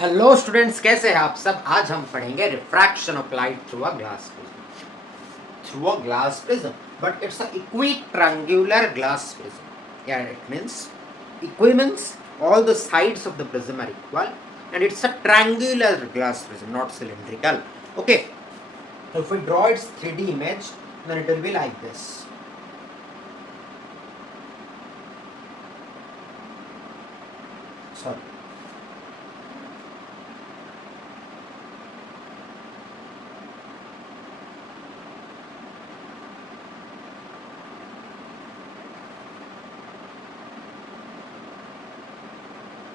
Hello students, कैसे हैं आप सब। आज हम पढ़ेंगे refraction of light through a glass prism but it's a equitriangular glass prism. Yeah, it means equi all the sides of the prism are equal and it's a triangular glass prism, not cylindrical. Okay, if we draw its 3D image, then it will be like this. Sorry.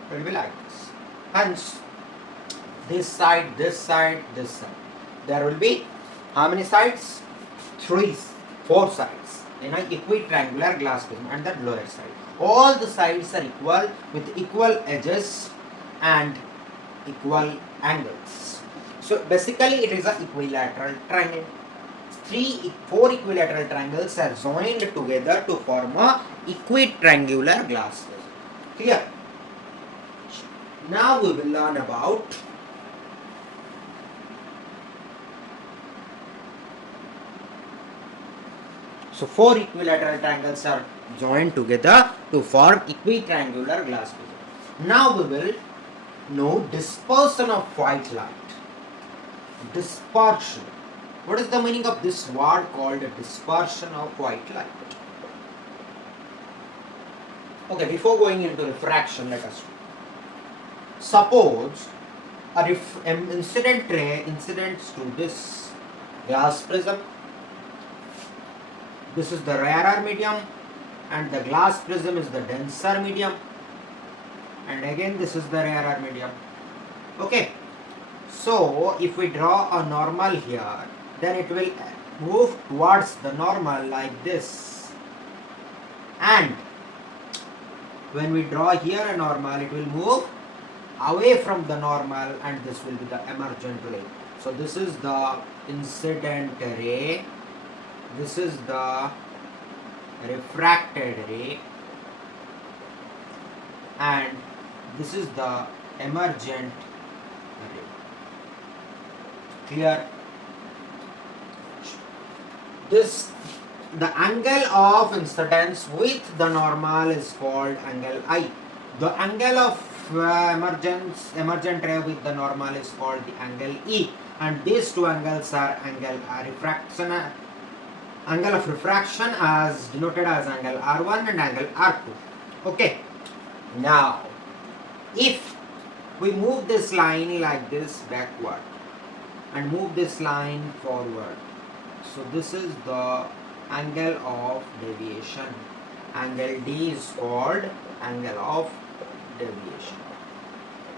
It will be like this. Hence, this side, this side, this side. There will be how many sides? 4 sides in an equitriangular glass prism, and the lower side. All the sides are equal with equal edges and equal angles. So basically, it is an equilateral triangle. 4 equilateral triangles are joined together to form a equitriangular glass prism. Clear? Now we will learn about so 4 equilateral triangles are joined together to form equitriangular glass prism. Now we will know dispersion of white light. Dispersion. What is the meaning of this word called dispersion of white light? Okay, before going into refraction, let us suppose an incident ray incidents to this glass prism. This is the rarer medium and the glass prism is the denser medium, and again this is the rarer medium. Okay, so if we draw a normal here, then it will move towards the normal like this, and when we draw here a normal, it will move away from the normal, and this will be the emergent ray. So this is the incident ray, this is the refracted ray, and this is the emergent ray. Clear? The angle of incidence with the normal is called angle I. The angle of emergent ray with the normal is called the angle E, and these two angles are angle of refraction as denoted as angle R1 and angle R2. Okay, now if we move this line like this backward and move this line forward, so this is the angle of deviation. Angle D is called angle of deviation.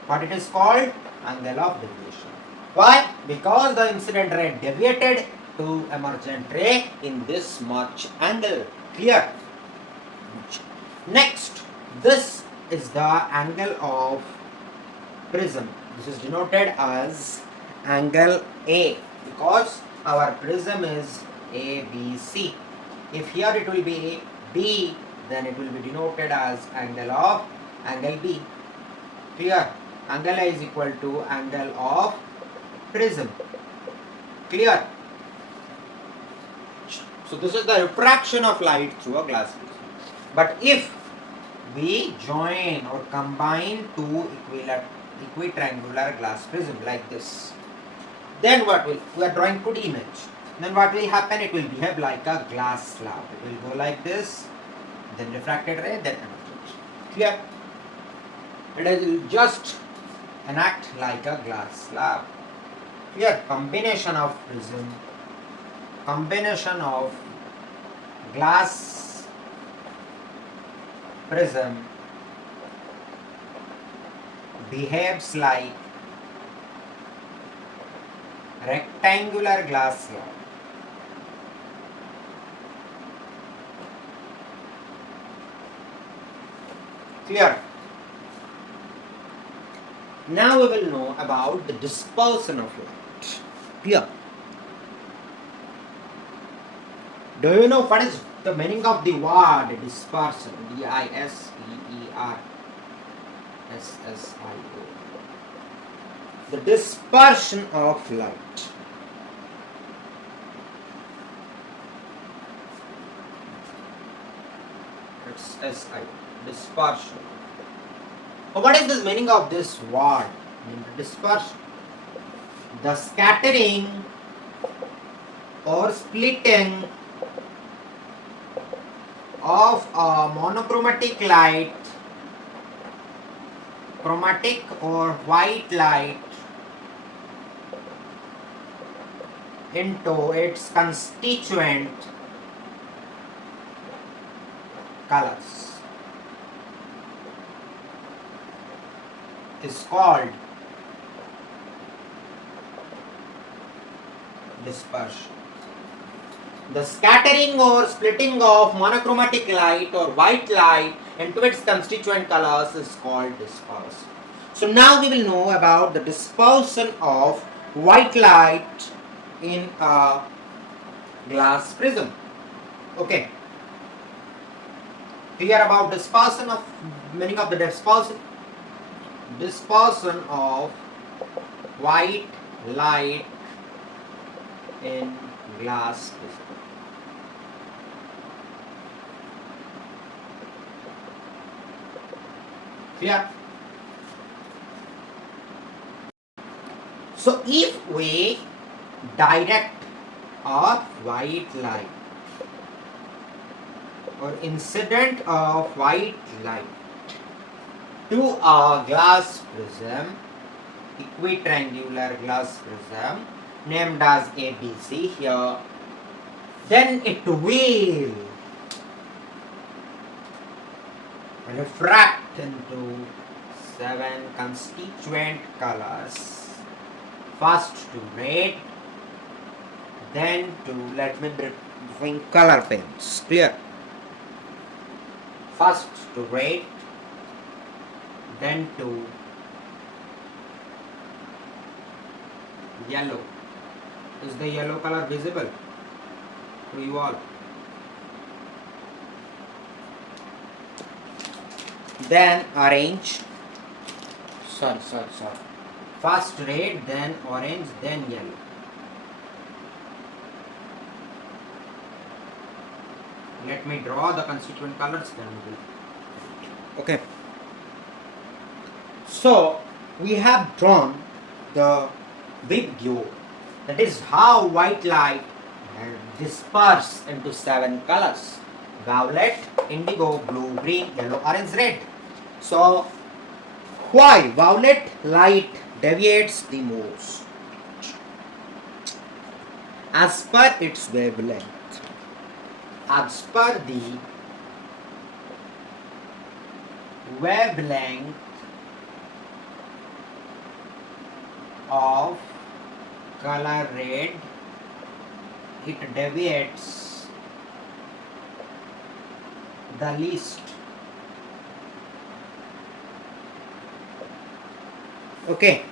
What it is called? Angle of deviation. Why? Because the incident ray deviated to emergent ray in this much angle. Clear? Next, this is the angle of prism. This is denoted as angle A because our prism is ABC. If here it will be B, then it will be denoted as angle B. Clear? Angle A is equal to angle of prism. Clear? So this is the refraction of light through a glass prism. But if we join or combine two equitriangular glass prism like this, then what will, we are drawing 2D image, then what will happen? It will behave like a glass slab. It will go like this, then refracted ray, then emergent. Clear? It will just enact like a glass slab. Here, combination of prism, combination of glass prism behaves like rectangular glass slab. Clear? Now we will know about the dispersion of light. Clear? Do you know what is the meaning of the word dispersion? Dispersion. the dispersion of light. It's SI, dispersion. What is the meaning of this word? Dispersion. The scattering or splitting of a monochromatic light, chromatic or white light, into its constituent colors is called dispersion. The scattering or splitting of monochromatic light or white light into its constituent colors is called dispersion. So now we will know about the dispersion of white light in a glass prism. Okay. Clear about dispersion of meaning of the dispersion? Dispersion of white light in glass prism. Clear? So if we direct a white light or incident of white light to a glass prism, equitriangular glass prism named as ABC here, then it will refract into 7 constituent colors. First to red, then to, let me bring color pens. Clear? First to red, then to yellow. Is the yellow color visible to you all? Then orange. Sorry. First red, then orange, then yellow. Let me draw the constituent colors, then we will. Okay. So we have drawn the big view. That is how white light disperse into 7 colors: violet, indigo, blue, green, yellow, orange, red. So why violet light deviates the most? As per its wavelength. As per the wavelength of color red, it deviates the least. Okay.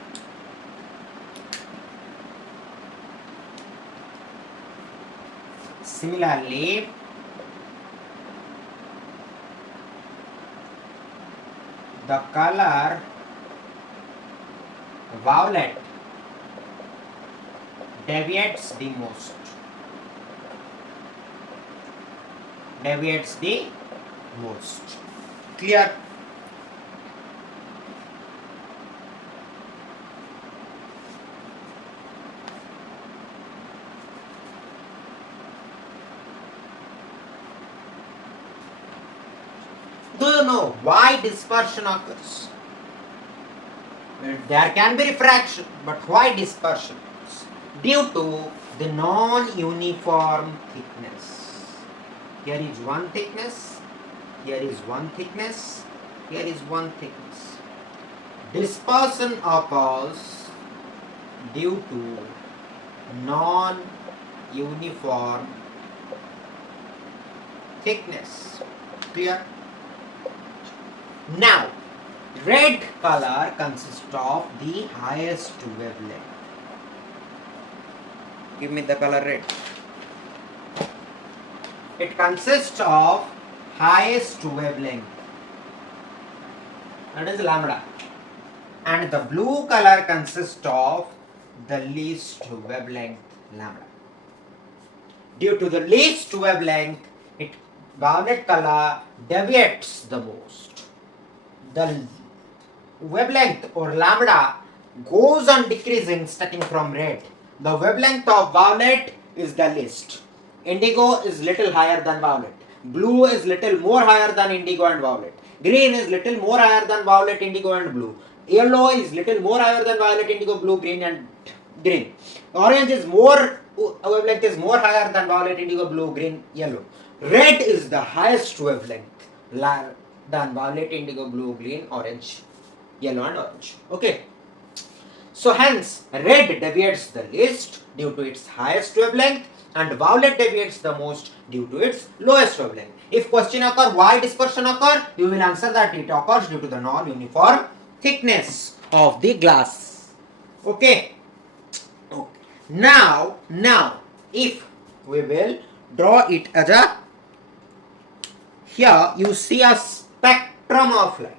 Similarly, the color violet deviates the most. Deviates the most. Clear? Do you know why dispersion occurs? Well, there can be refraction, but why dispersion? Due to the non-uniform thickness. Here is one thickness, here is one thickness, here is one thickness. Dispersion occurs due to non-uniform thickness. Clear? Now, red color consists of the highest wavelength. Give me the color red. It consists of highest wavelength. That is lambda. and the blue color consists of the least wavelength lambda. Due to the least wavelength, violet color deviates the most. The wavelength or lambda goes on decreasing starting from red. The wavelength of violet is the least. Indigo is little higher than violet. Blue is little more higher than indigo and violet. Green is little more higher than violet, indigo and blue. Yellow is little more higher than violet, indigo, blue, green and green. Orange is more, wavelength is more higher than violet, indigo, blue, green, yellow. Red is the highest wavelength than violet, indigo, blue, green, orange, yellow and orange. Okay. So hence red deviates the least due to its highest wavelength and violet deviates the most due to its lowest wavelength. If question occur why dispersion occur, you will answer that it occurs due to the non-uniform thickness of the glass. Okay. Now if we will draw it as a, here you see a spectrum of light.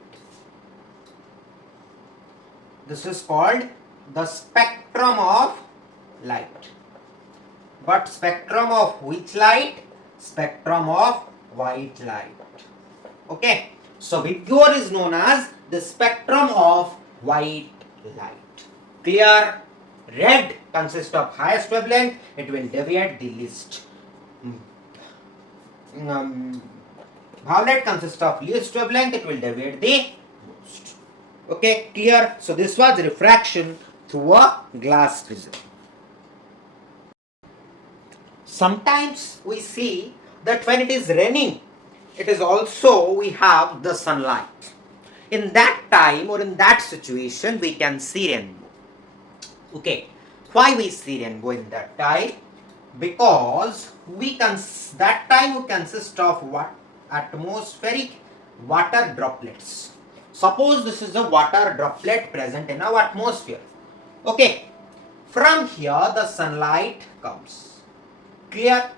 This is called the spectrum of light. But spectrum of which light? Spectrum of white light. Okay. So vigor is known as the spectrum of white light. Clear? Red consists of highest wavelength, it will deviate the least. Violet consists of least wavelength, it will deviate the most. Okay, clear? So this was refraction through a glass prism. Sometimes we see that when it is raining, it is also we have the sunlight. In that time or in that situation, we can see rainbow. Okay, why we see rainbow in that time? Because that time we consist of what? Atmospheric water droplets. Suppose this is a water droplet present in our atmosphere. Okay, from here the sunlight comes. Clear?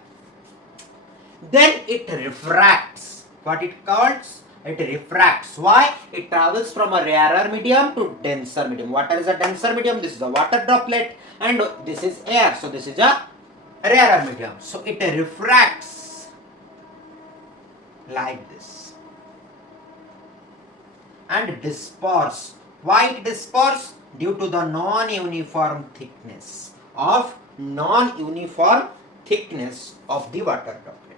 Then it refracts. What it calls? It refracts. Why? It travels from a rarer medium to denser medium. Water is a denser medium. This is a water droplet and this is air. So this is a rarer medium. So it refracts like this and disperse. Why it disperse? Due to the non-uniform thickness of the water droplet.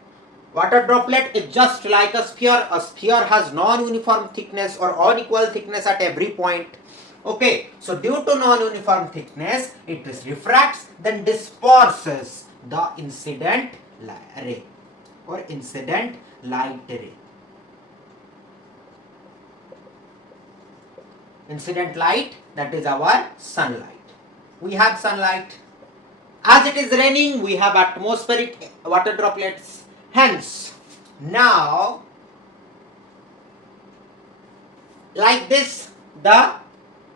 Water droplet is just like a sphere. A sphere has non-uniform thickness or unequal thickness at every point. Okay, so due to non-uniform thickness, it refracts, then disperses the incident ray or incident light ray. Incident light, that is our sunlight. We have sunlight. As it is raining, we have atmospheric water droplets. Hence, now, like this,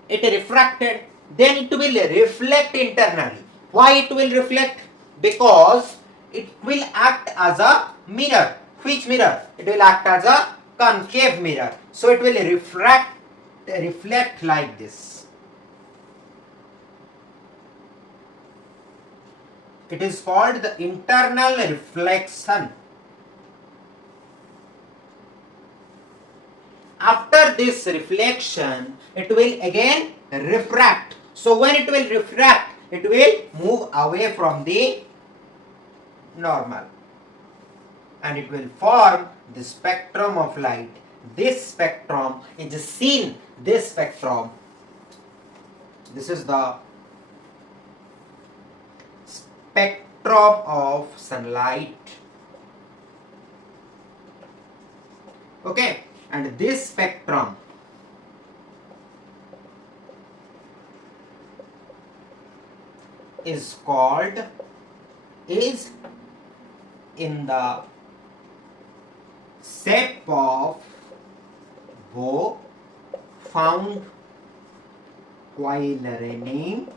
it refracted, then it will reflect internally. Why it will reflect? Because it will act as a mirror. Which mirror? It will act as a concave mirror. So it will reflect like this. It is called the internal reflection. After this reflection, it will again refract. So when it will refract, it will move away from the normal and it will form the spectrum of light. This spectrum is seen, this spectrum, this is the spectrum of sunlight. Okay, and this spectrum is in the shape of bow found while raining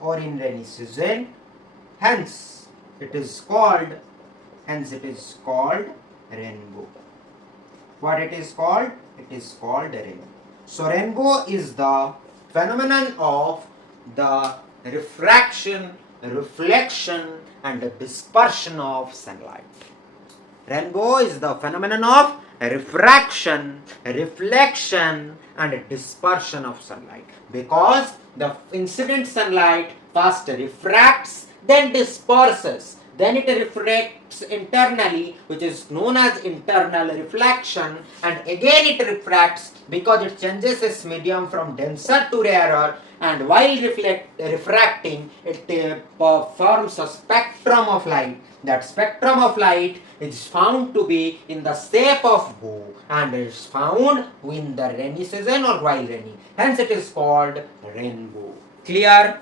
or in rainy season. Hence it is called rainbow. What it is called? It is called rainbow. So rainbow is the phenomenon of the refraction, reflection and dispersion of sunlight. Rainbow is the phenomenon of refraction, reflection and dispersion of sunlight, because the incident sunlight first refracts, then disperses, then it refracts internally, which is known as internal reflection, and again it refracts because it changes its medium from denser to rarer, and while refracting it forms a spectrum of light. That spectrum of light is found to be in the shape of bow and is found in the rainy season or while rainy. Hence it is called rainbow. Clear?